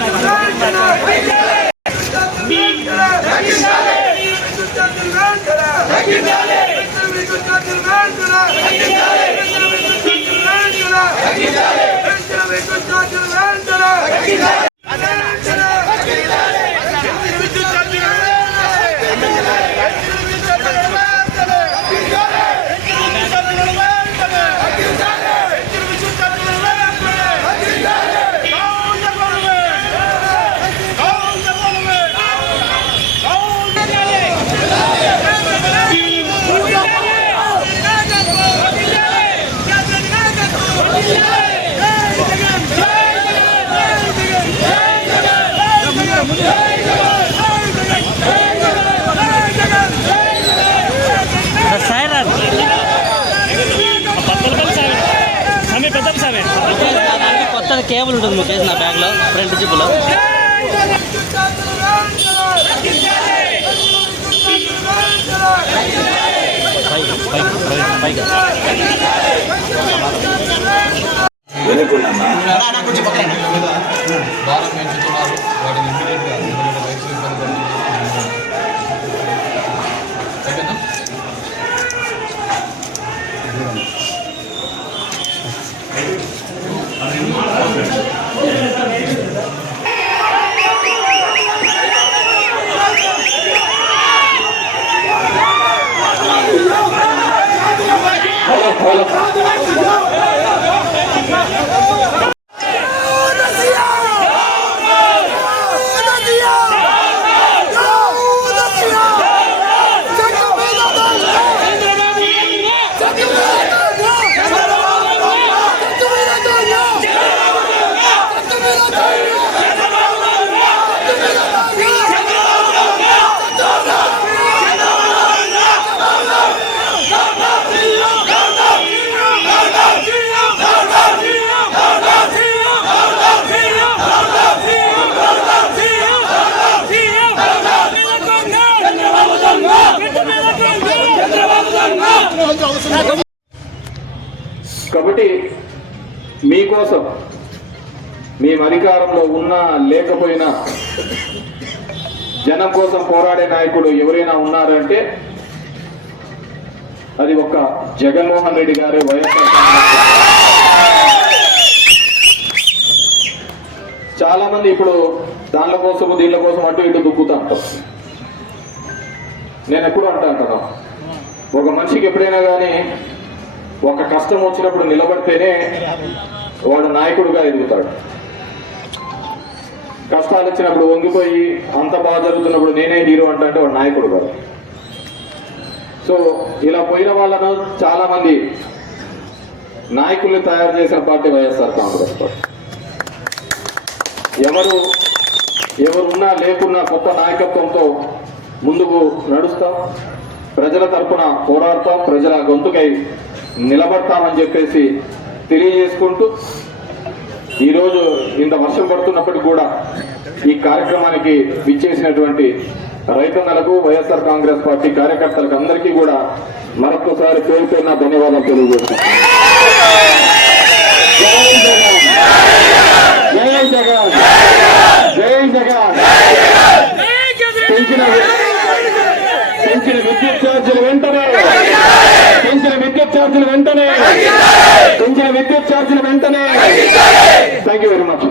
ない。じゃな cable ఉంటుంది మీకు వేసిన బ్యాగ్లో ఫ్రంట్ పైకి పైకి భారం పెంచుతున్నారు. వాటిని ఇమ్మీడియట్గా Hold on. మీకోసం మేము అధికారంలో ఉన్నా లేకపోయినా జనం కోసం పోరాడే నాయకుడు ఎవరైనా ఉన్నారంటే అది ఒక జగన్మోహన్ రెడ్డి గారి వైఎస్ఆర్ చాలా మంది ఇప్పుడు దానిల కోసం దీనిల కోసం అటు ఇటు దుక్కుతా ఉంటాం నేను ఎప్పుడు అంటాను కదా ఒక మనిషికి ఎప్పుడైనా కానీ ఒక కష్టం వచ్చినప్పుడు నిలబడితేనే వాడు నాయకుడుగా ఎదుగుతాడు. కష్టాలు వచ్చినప్పుడు వంగిపోయి అంత బాధ జరుగుతున్నప్పుడు నేనే హీరో అంటే వాడు నాయకుడు కాదు. సో ఇలా పోయిన వాళ్ళను చాలా మంది నాయకుల్ని తయారు చేసిన పార్టీ వైఎస్ఆర్ కాంగ్రెస్ పార్టీ. ఎవరు ఎవరున్నా లేకున్నా కొత్త నాయకత్వంతో ముందుకు నడుస్తాం ప్రజల తరపున పోరాడతాం ప్రజల గొంతుకై నిలబడతామని చెప్పేసి తెలియజేసుకుంటూ ఈరోజు ఇంత వర్షం పడుతున్నప్పటికి కూడా ఈ కార్యక్రమానికి విచ్చేసినటువంటి రైతన్నలకు వైఎస్ఆర్ కాంగ్రెస్ పార్టీ కార్యకర్తలకు అందరికీ కూడా మరొకసారి పేరు పేరున ధన్యవాదాలు తెలియజేస్తున్నాను. పెంచిన పెంచిన విద్యుత్ ఛార్జీలు వెంటనే! పెంచిన విద్యుత్ ఛార్జీలు వెంటనే! ఇన్ఛార్జీలు వెంటనే థ్యాంక్ యూ వెరీ మచ్